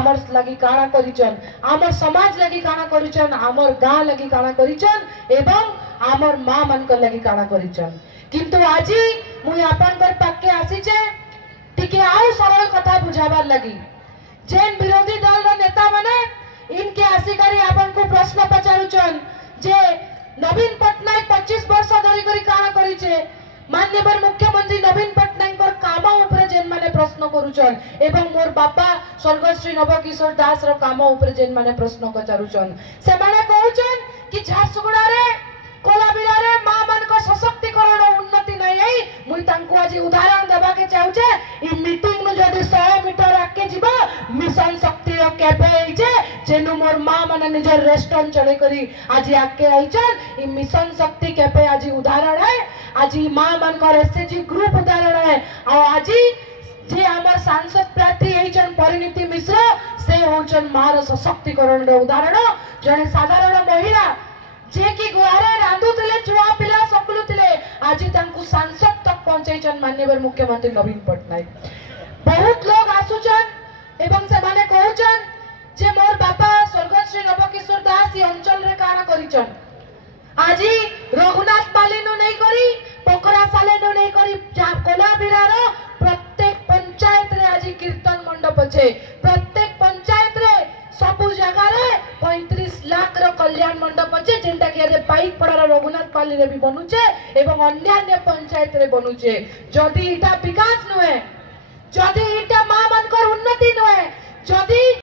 आमर लगी काना करिचन आमर समाज लगी काना करिचन आमर गाँ लगी काना करिचन एवं आमर माँ मन को लगी काना करिचन किंतु आज मुई आपनकर पाके आसीचे टिके आउ सरल कथा बुझाबार लगी जेन विरोधी दल रो नेता माने इनके आसिकारी आपन को प्रश्न पचारुचन जे नवीन पटनायक 25 वर्ष धरी करी काना करिचे माननीय मुख्यमंत्री नवीन पटनायक पर काम ऊपर जेन माने प्रश्न करूचन एवं मोर बापा स्वर्गश्री नवकिशोर दास रो काम ऊपर जेन माने प्रश्न पचारुचन से माने कहउचन कि झारसुगुड़ा रे कोलाबिरा रे मां मन को सशक्तिकरण उन्नति नै आई मुई तांको आज उदाहरण देबा के चाहूचे ई मीटिंग नु जदी 100 मीटर आके जीवा मिशन शक्ति रो कैफे आइचे जेनु मोर मां मन निजर रेस्टोरेंट चले करी आज आके आइचन ई मिशन शक्ति कैफे आज उदाहरण है आज मां मन को एसएचजी ग्रुप उदाहरण है और आज जे हमर सांसद प्रार्थी होइचन परिणीति मिश्र से होचन मां रो सशक्तिकरण रो उदाहरण जने साधारण महिला जे कि गुआरे रांधुतिले छुआ पिला सकलुतिले आज तांकु सांसद तक पहुंचाइचन माननीय मुख्यमंत्री नवीन पटनायक बहुत लोग आसुचन एवं से माने कहउचन जे मोर बापा स्वर्गश्री नवकिशोर दास ई अंचल रे काना करिचन आज रघुनाथ पाली नु नहीं करी पोखरा साले नु नहीं करी कोलाबिरा रो प्रत्येक पंचायत रे आज कीर्तन मंडप छे प्रत्येक पंचायत रे सब जगह रे 35 लाख रो कल्याण मंडप छे जेंटा कि रे पाइक पड़ा रघुनाथ पाली रे भी बनुचे एवं अन्य पंचायत रे बनुचे जदी इटा विकास नुए जदी इटा मां मन को उन्नति नुए जदी